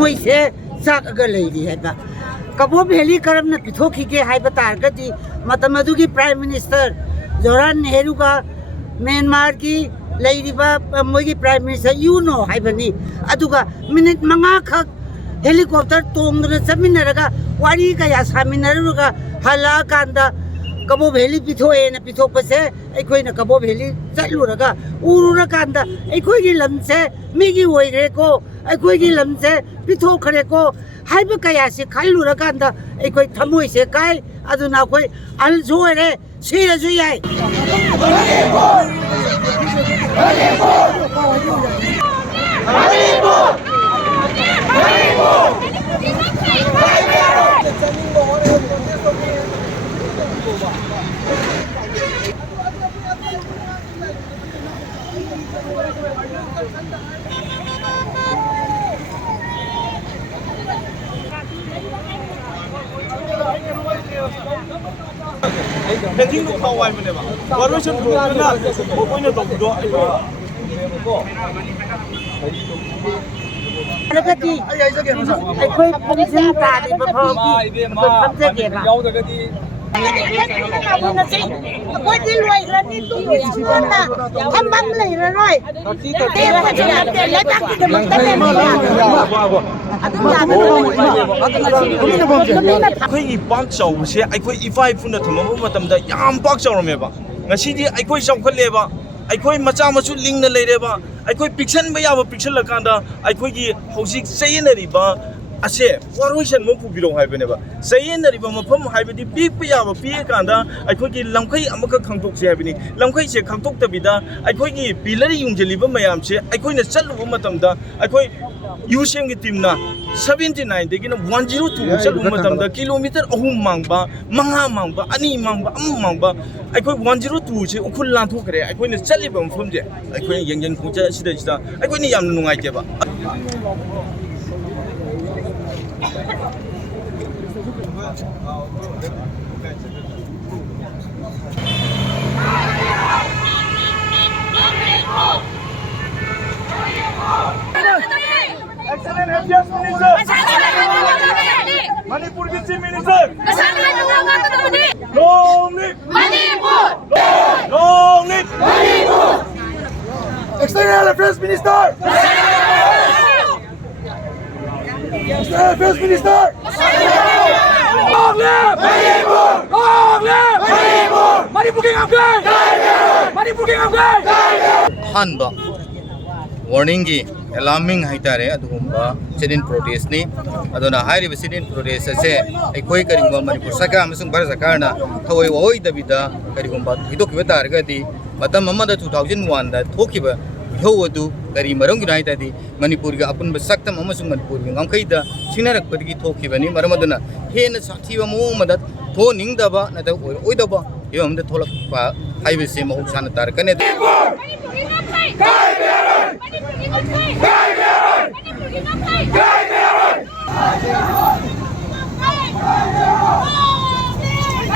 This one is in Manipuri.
मोइसे साक लेरी है कबो भेली करम न पिथोखी के हाई बतार गति मतम अदुगी प्राइम मिनिस्टर जवाहरलाल नेहरू का म्यांमार की लेरीबा मोगी प्राइम मिनिस्टर यूनो हाइबनी अदुगा मिनिट मंगा खक हेलीकॉप्टर तोंगदन चमिनरगा वारी कया सामिनरगा हला कांदा कबो भेली पिथोए न पिथोपसे अखोइना कबो भेली चलुरगा उरुरा कांदा अखोइगी लमसे मिगी ओइग्रे को अखोइगी लमसे पिथोखरे को हाइब कया से खल्लुरा कांदा अखोइ थमोइ से काय अदुना अखोइ अल जोरे सिरजु याय Penting lu kau wai mana ba? Baru cun dulu na, pokoknya tak dua. लगती अखोई पंक्शन तारी बफोगी पंक्शन के बा कोई दिल वाई रनी तू ना हम बम ले रनोय देव हजरत ले ताकि के मंतले अखोई इपाक चाव से अखोई इफाई फुना थमम मतमदा याम पाक चावरमेबा ngasi अखोई चौखलेबा अखोई मचा मचु लिंग लेरेबा अखोई पिक्सन बयाबा पिक्सन लकांदा अखोई हौजिक सयनरिबा असे वारोइसन मो पुबिरो हाइबनेबा सयनरिबा मफम हाइबदि पिक पयाबा पिकांदा अखोई लमखै अमक खंगतोकसे हाइबनि लमखै से खंगतोकतबिदा अखोई पिलर युंजलिबा मयाम से अखोइना चलुबा मतमदा अखोई यूसेम की टीम ना 79 देखिए 102 चलुबा मतमदा किलोमीटर अहुम मांगबा मंगा मांगबा अनि मांगबा मांगबा अखोई 102 से उखुल लांथोखरे अखोइना चलिबा मफम जे अखोई यंगयंग खुंजा सिदा अखोइना याम नुंगाइतेबा Excellent Affairs Minister. Manipur Chief Minister. Long live Manipur. Long live Manipur. External Affairs Minister. External Affairs Minister. Long live Manipur. Long live Manipur. Manipur King of Glad. Manipur King of Glad. Hanba. Warning gi alarming haitare adugumba sidin protest ni adona hairi sidin protest se ekoi karingba manipur saka amasung bharat sakarna thoi oi dabida karingba hidokba targadi matam amada 2001 da thokiba hodu kari marong ginai tadi manipur ga apun basaktam amasung manipur ga ngamkai da sinarak padgi thokibani maramaduna hena sathiwa mo madat tho ningdaba nata oi daba yomda tholak pa highway se mo sana tarkane Manipur